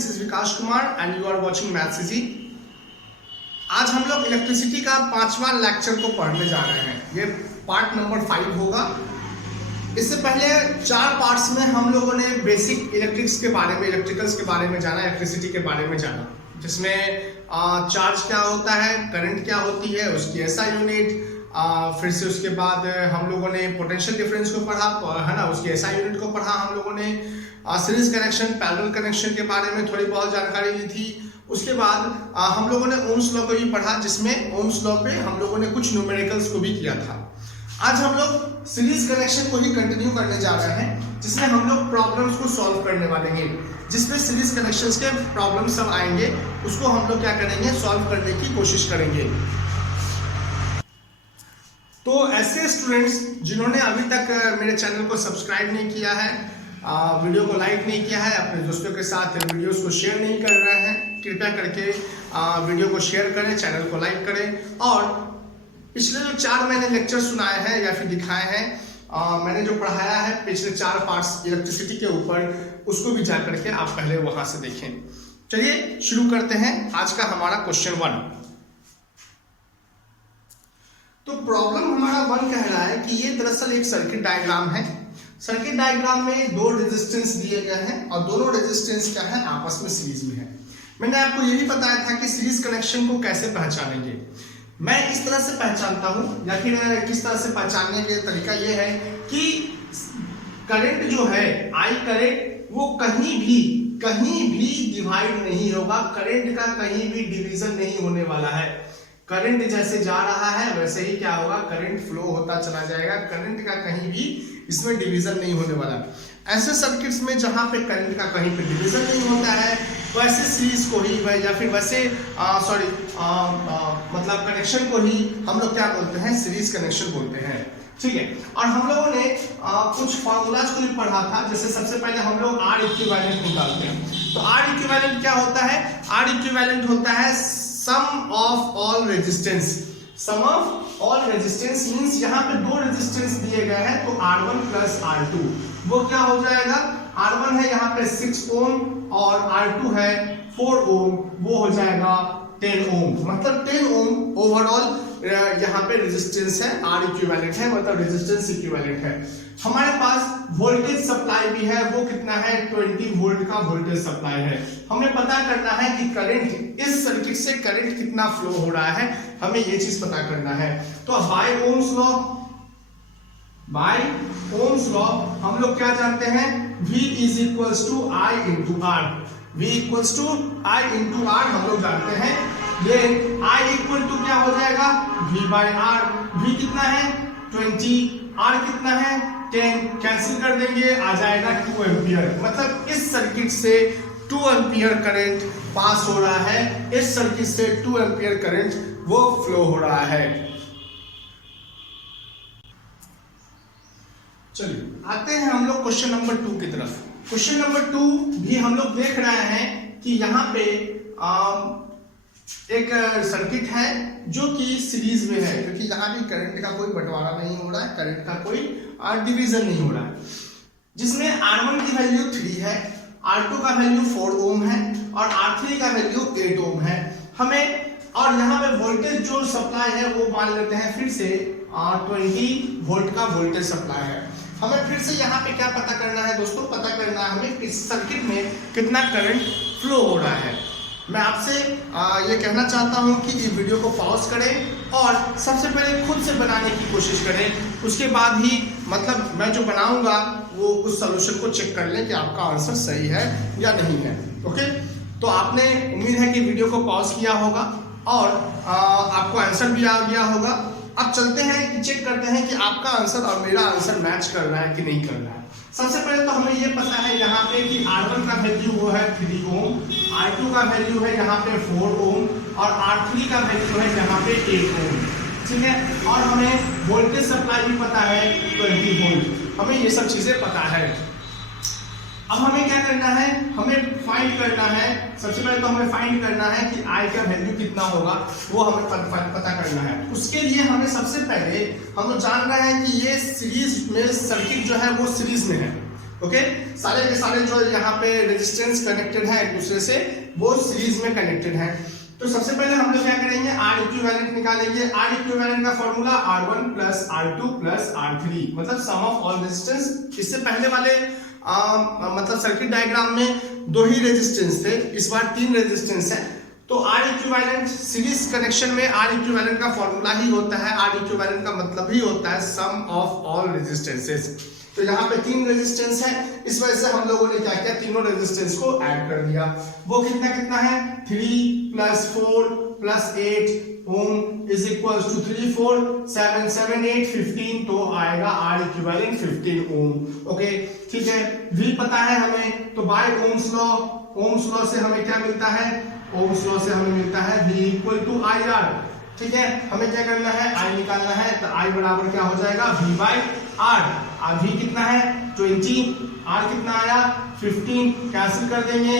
This is Vikas Kumar and you are watching Maths Easy. आज हम लोग इलेक्ट्रिसिटी का 5वां लेक्चर को पढ़ने जा रहे हैं। ये पार्ट नंबर 5 होगा। इससे पहले 4 पार्ट्स में हम लोगों ने बेसिक इलेक्ट्रिक्स के बारे में, इलेक्ट्रिकल्स के बारे में जाना, इलेक्ट्रिसिटी के बारे में जाना, जिसमें चार्ज क्या होता है, करंट क्या होती है, उसकी एसआई यूनिट, फिर से उसके बाद हम लोगों ने पोटेंशियल डिफरेंस को पढ़ा, है ना, उसकी एसआई यूनिट को पढ़ा। हम लोगों ने सीरीज कनेक्शन, पैरेलल कनेक्शन के बारे में थोड़ी बहुत जानकारी ली थी। उसके बाद हम लोगों ने ओम्स लॉ को भी पढ़ा, जिसमें ओम्स लॉ पे हम लोगों ने कुछ न्यूमेरिकल्स को भी किया था। आज हम लोग सीरीज कनेक्शन को ही कंटिन्यू करने जा रहे हैं, जिसमें हम लोग प्रॉब्लम्स को सॉल्व करने वाले हैं। जिसमें सीरीज कनेक्शंस के प्रॉब्लम सब आएंगे, उसको हम लोग क्या करेंगे, सॉल्व करने की कोशिश करेंगे। तो ऐसे स्टूडेंट्स जिन्होंने अभी तक मेरे चैनल को सब्सक्राइब नहीं किया है, वीडियो को लाइक नहीं किया है, अपने दोस्तों के साथ वीडियोस को शेयर नहीं कर रहे हैं, कृपया करके वीडियो को शेयर करें, चैनल को लाइक करें। और पिछले जो 4 मैंने लेक्चर सुनाए हैं या फिर दिखाए हैं, मैंने जो पढ़ाया है पिछले 4 पार्ट्स इलेक्ट्रिसिटी के ऊपर, उसको भी जा करके आप पहले वहां से देखें। चलिए शुरू करते हैं आज का हमारा क्वेश्चन 1। तो प्रॉब्लम हमारा 1 कह रहा है कि ये दरअसल एक सर्किट डायग्राम है। सर्किट डायग्राम में 2 रेजिस्टेंस दिए गए हैं और दोनों रेजिस्टेंस क्या है, आपस में सीरीज में है। मैंने आपको ये भी बताया था कि सीरीज कनेक्शन को कैसे पहचानेंगे। मैं इस तरह से पहचानता हूं, या फिर किस तरह से पहचानने का तरीका ये है कि करंट जो है, आई करंट, वो कहीं भी डिवाइड नहीं होगा। करंट का कहीं भी डिवीजन नहीं होने वाला है। करंट जैसे जा रहा है वैसे ही क्या होगा, करंट फ्लो होता चला जाएगा। करंट का कहीं भी इसमें डिवीजन नहीं होने वाला। ऐसे सर्किट्स में जहां पे करंट का कहीं पे डिवीजन नहीं होता है, वैसे सीरीज को ही या फिर वैसे मतलब कनेक्शन को ही हम लोग क्या बोलते हैं, सीरीज कनेक्शन बोलते हैं। ठीक है। और हम लोगों ने कुछ फॉर्मूलाज को भी पढ़ा था। जैसे सबसे पहले हम लोग आर इक्विवेलेंट निकालते हैं। तो आर इक्विवेलेंट क्या होता है, आर इक्विवेलेंट होता है sum of all resistance. Sum of all resistance means यहाँ पे 2 रेजिस्टेंस दिए गए हैं, तो R1 प्लस R2 वो क्या हो जाएगा, R1 है यहाँ पे 6 ओम और R2 है 4 ओम, वो हो जाएगा 10 ओम। मतलब 10 ओम ओवरऑल यहाँ पे रेजिस्टेंस है, R इक्विवेलेंट है, मतलब रेजिस्टेंस इक्विवेलेंट है। हमारे पास वोल्टेज सप्लाई भी है, वो कितना है, 20 वोल्ट का वोल्टेज सप्लाई है। हमें पता करना है कि करंट, इस सर्किट से करंट कितना फ्लो हो रहा है, हमें ये चीज पता करना है। तो बाय ओम्स लॉ हम लोग क्या जानते हैं, V is equals to I into R। V equals to I into R हम लोग जानते हैं। ये I इक्वल टू क्या हो जाएगा, V बाय R। V कितना है 20, R कितना है 10, कैंसिल कर देंगे, आ जाएगा 2 एम्पियर। मतलब इस सर्किट से 2 एम्पियर करंट पास हो रहा है, इस सर्किट से 2 एम्पियर करंट वो फ्लो हो रहा है। चलिए आते हैं हम लोग क्वेश्चन नंबर 2 की तरफ। क्वेश्चन नंबर 2 भी हम लोग देख रहे हैं कि यहाँ पे एक सर्किट है जो कि सीरीज में है, क्योंकि यहाँ भी करंट का कोई बंटवारा नहीं हो रहा है, करंट का कोई डिवीजन नहीं हो रहा है, जिसमें R1 की वैल्यू 3 है, R2 का वैल्यू 4 ओम है और R3 का वैल्यू 8 ओम है। हमें और यहाँ पे वोल्टेज जो सप्लाई है वो मान लेते हैं फिर से 20 वोल्ट का वोल्टेज सप्लाई है। हमें फिर से यहाँ पे क्या पता करना है दोस्तों, पता करना है हमें इस सर्किट में कितना करंट फ्लो हो रहा है। मैं आपसे ये कहना चाहता हूँ कि इस वीडियो को पॉज करें और सबसे पहले खुद से बनाने की कोशिश करें। उसके बाद ही मतलब मैं जो बनाऊंगा वो उस सॉल्यूशन को चेक कर लें कि आपका आंसर सही है या नहीं है। ओके, तो आपने उम्मीद है कि वीडियो को पॉज किया होगा और आपको आंसर भी आ गया होगा। अब चलते हैं कि चेक करते हैं कि आपका आंसर और मेरा आंसर मैच कर रहा है कि नहीं कर रहा है। सबसे पहले तो हमें ये पता है यहाँ पे कि R1 का वैल्यू वो है 3 ओम, R2 का वैल्यू है यहाँ पे 4 ओम और R3 का वैल्यू है यहाँ पे 8 ओम। ठीक है, और हमें वोल्टेज सप्लाई भी पता है 20 वोल्ट। हमें ये सब चीजें पता है। अब हमें क्या करना है, हमें फाइंड करना है। सबसे पहले तो हमें फाइंड करना है कि I का वैल्यू कितना होगा, वो हमें पता करना है। उसके लिए हमें सबसे पहले हम लोग जान रहे हैं कि ये सीरीज में सर्किट जो है वो सीरीज में है। ओके, सारे के सारे जो यहाँ पे रेजिस्टेंस कनेक्टेड है एक दूसरे से, वो सीरीज में कनेक्टेड है। तो सबसे पहले हम लोग क्या करेंगे, आर इक्विवेलेंट निकालेंगे। आर इक्विवेलेंट का formula R1 plus R2 plus R3, मतलब सम ऑफ ऑल रेजिस्टेंस। इससे पहले वाले मतलब सर्किट डायग्राम में 2 ही रेजिस्टेंस थे, इस बार 3 रेजिस्टेंस है। तो आर इक्विवेलेंट सीरीज कनेक्शन में आर इक्विवेलेंट का फॉर्मूला ही होता है, आर इक्विवेलेंट का मतलब ही होता है सम ऑफ ऑल रेजिस्टेंसेस। तो यहाँ पे 3 रेजिस्टेंस है, इस वजह से हम लोगों ने क्या किया, तीनों रेजिस्टेंस को ऐड कर दिया। वो कितना कितना है, 3 plus 4 plus 8 ohm is equal to 3 4 7 7 8 15, तो आएगा आर इक्विवेलेंट 15 ओम। ओके ठीक है, V पता है हमें, तो बाय ओम्स लॉ से हमें क्या मिलता है, ओम्स लॉ से हमें मिलता है V equal to I R. ठीक है, हमें क्या करना है, I निकालना है, तो I बराबर क्या हो जाएगा, V बाई R। V कितना है 20, R कितना आया 15, कैंसिल कर देंगे,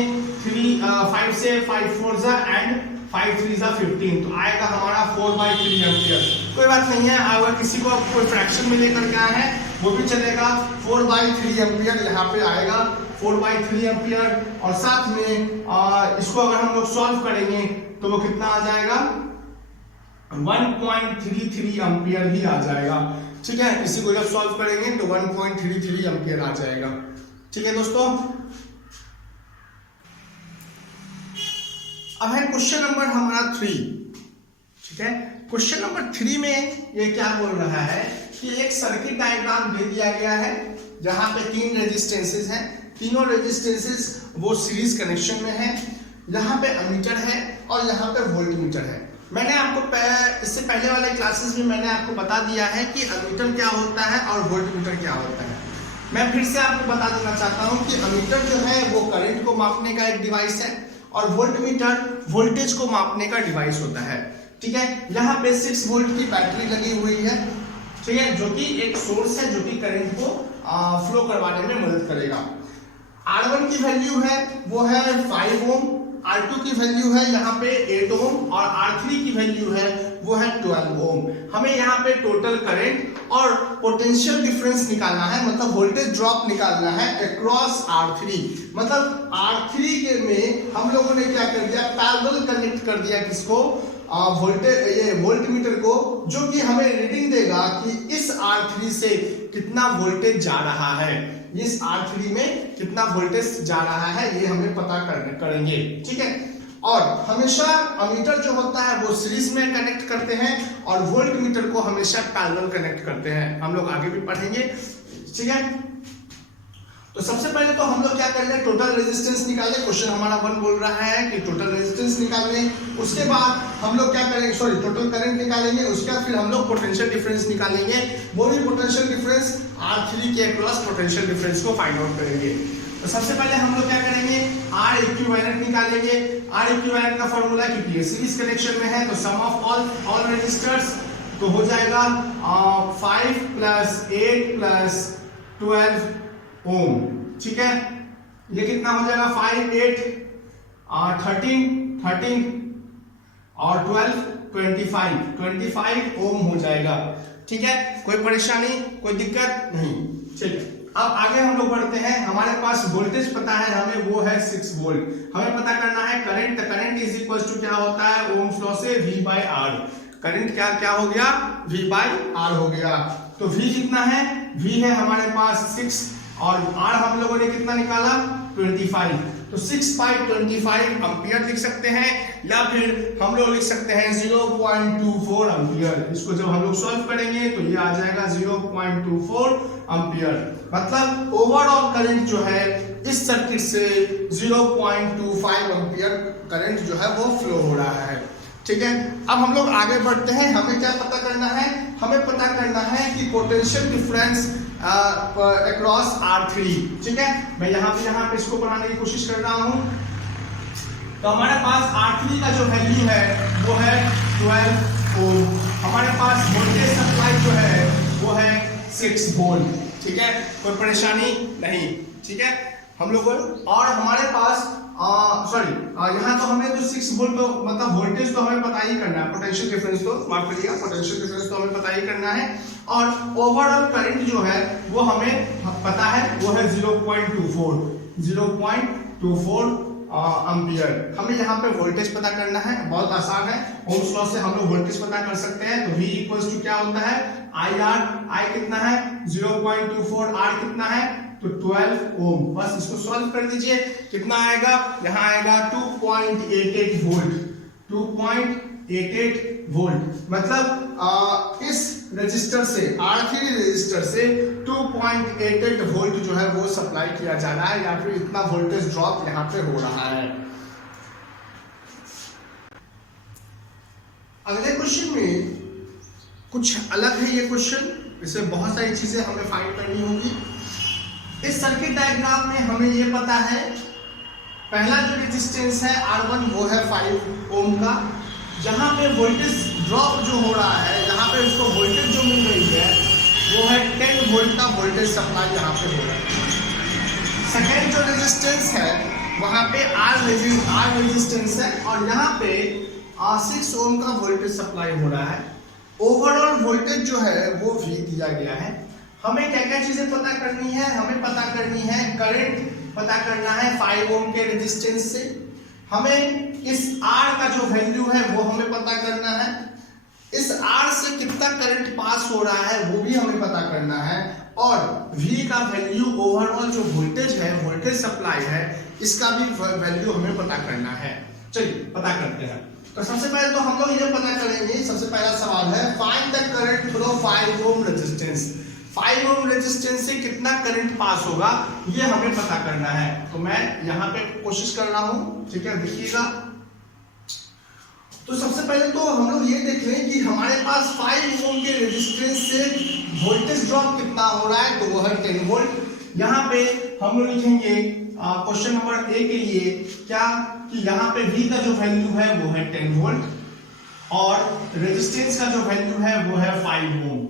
5 से 5 4 जा एंड 5 3 जा 15, तो आएगा हमारा 4/3 एम्पियर। कोई बात नहीं है, अगर किसी को कोई फ्रैक्शन में लेकर के आया है वो भी चलेगा, 4/3 एम्पियर यहाँ पे आएगा, 4/3 एम्पियर। और साथ में इसको अगर हम लोग सॉल्व करेंगे तो वो कितना आ जाएगा, 1.33 एम्पियर ही आ जाएगा। ठीक है, इसी को जब सॉल्व करेंगे तो 1.33 एम्पियर आ जाएगा। ठीक है दोस्तों, अब है क्वेश्चन नंबर हमारा 3। ठीक है, क्वेश्चन नंबर 3 में ये क्या बोल रहा है कि एक सर्किट डायग्राम दे दिया गया है जहां पे 3 रेजिस्टेंसेस हैं, तीनों रेजिस्टेंसेस वो सीरीज कनेक्शन में है। यहाँ पे अमीटर है और यहाँ पे वोल्टमीटर है। मैंने आपको इससे पहले वाले क्लासेस में मैंने आपको बता दिया है कि अमीटर क्या होता है और वोल्टमीटर क्या होता है। मैं फिर से आपको बता देना चाहता हूँ कि अमीटर जो है वो करंट को मापने का एक डिवाइस है और वोल्टमीटर वोल्टेज को मापने का डिवाइस होता है। ठीक है, यहाँ पे 6 वोल्ट की बैटरी लगी हुई है, ठीक है, जो कि एक सोर्स है जो कि करंट को फ्लो करवाने में मदद करेगा। R1 की वैल्यू है वो है 5 ओम, R2 की वैल्यू है यहाँ पे 8 ओम और R3 की वैल्यू है वो है 12 ओम। हमें यहाँ पे टोटल करंट और पोटेंशियल डिफरेंस निकालना है, मतलब वोल्टेज ड्रॉप निकालना है अक्रॉस R3। मतलब R3 के में हम लोगों ने क्या कर दिया, पैरेलल कनेक्ट कर दिया किसको, वोल्टेज ये वोल्टमीटर को, जो कि हमें रीडिंग देगा कि इस R3 से कितना वोल्टेज जा रहा है, इस R3 में कितना वोल्टेज जा रहा है, ये हमें पता करेंगे। ठीक है, और हमेशा अमीटर जो होता है वो सीरीज में कनेक्ट करते हैं और वोल्टमीटर को हमेशा पैरेलल कनेक्ट करते हैं, हम लोग आगे भी पढ़ेंगे। ठीक है, तो सबसे पहले तो हम लोग क्या कर रहे हैं, टोटल रेजिस्टेंस निकालें। क्वेश्चन हमारा 1 बोल रहा है कि टोटल रेजिस्टेंस निकालें, उसके बाद हम लोग क्या करेंगे, टोटल करंट निकालेंगे, उसके बाद फिर हम लोग पोटेंशियल डिफरेंस निकालेंगे। वो भी पोटेंशियल डिफरेंस R3 के अक्रॉस पोटेंशियल डिफरेंस को फाइंड आउट करेंगे। तो सबसे पहले हम लोग क्या करेंगे, R इक्विवेलेंट निकालेंगे। R इक्विवेलेंट का फॉर्मूला, क्योंकि ये सीरीज कनेक्शन में है तो सम ऑफ ऑल रेजिस्टर्स, तो हो जाएगा 5 प्लस 8 प्लस 12 ओम। ठीक है, ये कितना हो जाएगा, 5 8 13 और 12 25 ओम हो जाएगा। ठीक है, कोई परेशानी कोई दिक्कत नहीं। ठीक है, अब आगे हम लोग बढ़ते हैं। हमारे पास वोल्टेज पता है हमें, वो है 6 वोल्ट। हमें पता करना है current, current is equal to क्या होता है, ओम्स लॉ से V बाई R। करंट क्या हो गया, V बाई R हो गया। तो V कितना है, V है हमारे पास 6 और R हम लोगों ने कितना निकाला 25, तो 6/25 एम्पियर लिख सकते हैं, या फिर हम लोग लिख सकते हैं 0.24 एम्पियर। इसको जब हम लोग सॉल्व करेंगे तो ये आ जाएगा 0.24 एम्पियर। मतलब ओवरऑल करंट जो है इस सर्किट से 0.25 एम्पियर करंट जो है वो फ्लो हो रहा है। ठीक है, अब हम लोग आगे बढ़ते हैं। हमें क्या पता करना है, हमें पता करना है कि पोटेंशियल डिफरेंस अक्रॉस R3। ठीक है, मैं यहाँ पे इसको बनाने की कोशिश कर रहा हूँ। तो हमारे पास R3 का जो वैल्यू है वो है 12 ओम। हमारे पास वोल्टेज सप्लाई जो है वो है 6 वोल्ट। ठीक है, कोई परेशानी नहीं। ठीक है, हम लोग और हमारे पास सॉरी यहाँ तो हमें जो 6 वोल्ट तो मतलब वोल्टेज तो हमें पता ही करना है, पोटेंशियल डिफरेंस तो माफ करिएगा, पोटेंशियल डिफरेंस तो हमें पता ही करना है, और ओवरऑल करंट जो है वो हमें पता है, वो है 0.24 एम्पियर। हमें यहाँ पे वोल्टेज पता करना है, बहुत आसान है, ओम्स लॉ से हम लोग वोल्टेज पता कर सकते हैं। तो V इक्वल्स टू क्या होता है, IR, I कितना है 0.24, R कितना है तो 12 ओम। बस इसको सॉल्व कर दीजिए, कितना आएगा, यहाँ आएगा 2.88 वोल्ट, 2.88 वोल्ट। मतलब इस रजिस्टर से, R3 रजिस्टर से 2.88 वोल्ट जो है वो सप्लाई किया जा रहा है, या फिर इतना वोल्टेज ड्रॉप यहाँ पे हो रहा है। अगले क्वेश्चन में कुछ अलग है ये क्वेश्चन, इसमें बहुत सारी चीजें हमें फाइंड करनी होगी। इस सर्किट डायग्राम में हमें ये पता है, पहला जो रेजिस्टेंस है R1 वो है 5 ओम का, जहां पे वोल्टेज ड्रॉप जो हो रहा है, जहां पे उसको वोल्टेज जो मिल रही है वो है 10 वोल्ट का वोल्टेज सप्लाई यहाँ पे हो रहा है। सेकेंड जो रेजिस्टेंस है वहां पे R रेजिस्टेंस है, और यहाँ पे 6 ओम का वोल्टेज सप्लाई हो रहा है। ओवरऑल वोल्टेज जो है वो V दिया गया है। हमें क्या क्या चीजें पता करनी है, हमें पता करनी है करंट पता करना है 5 ओम के रेजिस्टेंस से, हमें इस R का जो वैल्यू है वो हमें पता करना है, इस R से कितना करंट पास हो रहा है वो भी हमें पता करना है, और V का वैल्यू ओवरऑल जो वोल्टेज है, वोल्टेज सप्लाई है, इसका भी वैल्यू हमें पता करना है। चलिए पता करते हैं। तो सबसे पहले तो हम लोग ये पता करेंगे, सबसे पहला सवाल है find the current through 5 ohm resistance. 5 ohm resistance से कितना करंट पास होगा ये हमें पता करना है। तो मैं यहाँ पे कोशिश कर रहा हूँ, ठीक है, देखिएगा। तो सबसे पहले तो हम लोग ये देख लें कि हमारे पास 5 ओम के रेजिस्टेंस से वोल्टेज ड्रॉप कितना हो रहा है, तो वो है 10 वोल्ट। यहाँ पे हम लोग लिखेंगे क्वेश्चन नंबर ए के लिए क्या, कि यहाँ पे V का जो वैल्यू है वो है 10 वोल्ट, और रेजिस्टेंस का जो वैल्यू है वो है 5 ओम।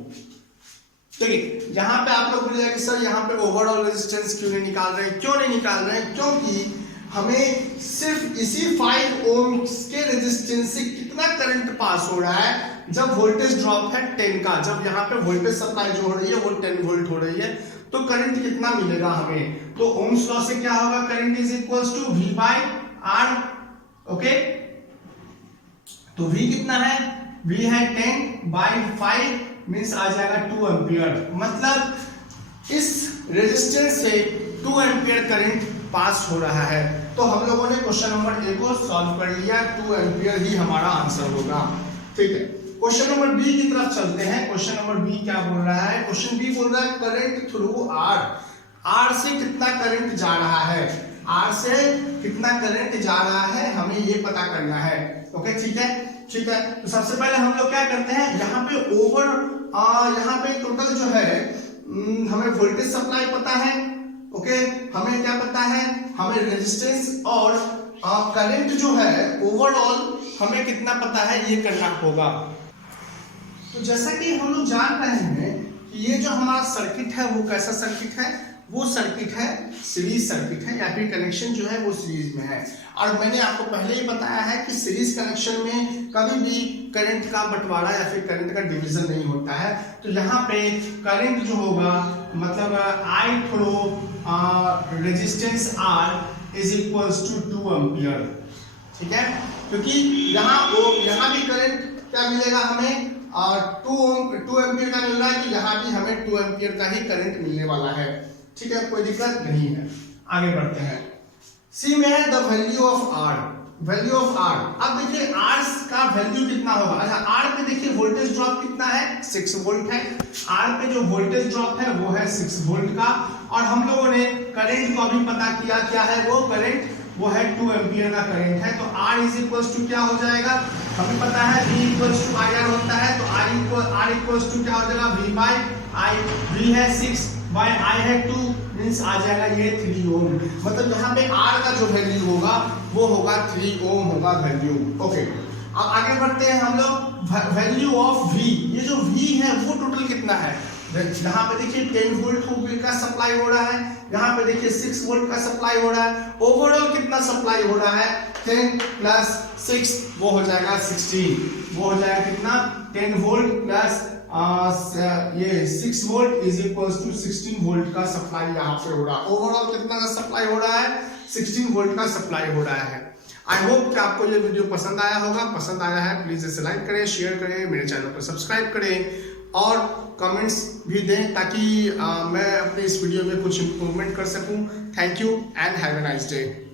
ठीक है, यहाँ पे आप लोग बोलिए कि सर यहाँ पे ओवरऑल रेजिस्टेंस क्यों नहीं निकाल रहे हैं, क्यों नहीं निकाल रहे हैं, क्योंकि हमें सिर्फ इसी 5 ओम के रेजिस्टेंस से कितना करंट पास हो रहा है जब वोल्टेज ड्रॉप है 10 का, जब यहाँ पे वोल्टेज सप्लाई जो हो रही है वो 10 वोल्ट हो रही है, तो करंट कितना मिलेगा हमें। तो ओम्स लॉ से क्या होगा, current is equals to V by R। Okay, तो V कितना है, V है 10 बाय 5 मींस आ जाएगा 2 एम्पियर। मतलब इस रेजिस्टेंस से 2 एम्पियर करंट पास हो रहा है। तो हम लोगों ने क्वेश्चन नंबर ए को सॉल्व कर लिया, 2 एम्पियर ही हमारा आंसर होगा। ठीक है, क्वेश्चन नंबर बी की तरफ चलते हैं। क्वेश्चन नंबर बी क्या बोल रहा है, क्वेश्चन बी बोल रहा है करंट थ्रू R से कितना करंट जा रहा है, R से कितना करंट जा रहा है हमें ये पता करना है। ओके, ठीक है, ठीक है। तो सबसे पहले हम लोग क्या करते हैं, यहाँ पे यहाँ पे टोटल जो है हमें वोल्टेज सप्लाई पता है। ओके, हमें क्या पता है, हमें रेजिस्टेंस और करंट जो है ओवरऑल हमें कितना पता है ये करना होगा। तो जैसा कि हम लोग जान रहे हैं कि ये जो हमारा सर्किट है वो कैसा सर्किट है, वो सर्किट है सीरीज सर्किट है, या फिर कनेक्शन जो है वो सीरीज में है। और मैंने आपको पहले ही बताया है कि सीरीज कनेक्शन में कभी भी करंट का बंटवारा या फिर करंट का डिवीजन नहीं होता है। तो यहाँ पे करंट जो होगा मतलब I through resistance R is equals to 2 ampere. ठीक है, क्योंकि यहाँ भी करंट क्या मिलेगा हमें 2 एम्पियर का मिल रहा है, तो यहाँ भी हमें 2 एम्पियर का ही करंट मिलने वाला है। ठीक है, कोई दिक्कत नहीं है। आगे बढ़ते हैं। सी में है the value of R, value of R। अब देखिए R का वैल्यू कितना होगा। अच्छा, R पे देखिए वोल्टेज ड्रॉप कितना है, 6 वोल्ट है। R पे जो वोल्टेज ड्रॉप है वो है 6 वोल्ट का, और हम लोगों ने करंट को भी पता किया, क्या है वो करंट, वो है 2 एम्पियर का करंट है। तो R इज इक्वल्स टू क्या हो जाएगा, हमें पता है V इक्वल्स टू IR होता है, तो R इक्वल्स टू क्या हो जाएगा, V बाय I। V है 6 बाय I है 2 मींस आ जाएगा ये 3 ओम। मतलब यहाँ पे R का जो वैल्यू होगा वो होगा 3 ओम होगा वैल्यू। ओके, अब आगे बढ़ते हैं हम लोग। वैल्यू ऑफ V, ये जो V है वो टोटल कितना है, यहाँ पे देखिए 10 वोल्ट का सप्लाई हो रहा है, यहाँ पे देखिए 6 वोल्ट का सप्लाई हो रहा है। ओवरऑल कितना सप्लाई हो रहा है? 10 प्लस 6 वो हो जाएगा 16, वो हो जाएगा कितना? 10 वोल्ट प्लस ये 6 volt is equals to 16 volt का सप्लाई यहाँ पे हो रहा है। ओवरऑल कितना का सप्लाई हो रहा है? 16 वोल्ट का सप्लाई हो रहा है। आई होप कि आपको ये वीडियो पसंद आया होगा। पसंद आया है प्लीज इसे लाइक करें, शेयर करें, मेरे चैनल को सब्सक्राइब करें और कमेंट्स भी दें ताकि मैं अपने इस वीडियो में कुछ इंप्रूवमेंट कर सकूं। Thank you and have a nice day.